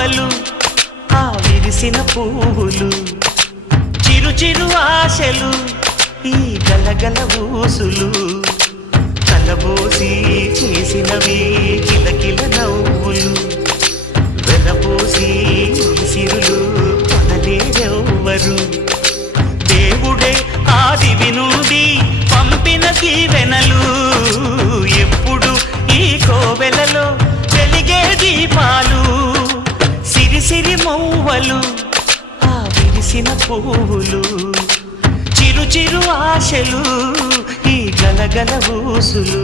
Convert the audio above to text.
మౌవలు ఆ విరిసిన పువ్వులు చిరు చిరు ఆశలు ఈ గలగల ఊసులు కలబోసి చేసినవి కిలకిల నవ్వులు వెలబోసి సిరులు కొనలేరెవ్వరు దేవుడే ఆదివి నుండి పంపిన దీవెనలు ఎప్పుడు ఈ కోవెలలో వెలిగే దీపాలు సిరి సిరి మౌవలు ఆ విరిసిన పువ్వులు చిరు చిరు ఆశలు ఈ గలగల ఊసులు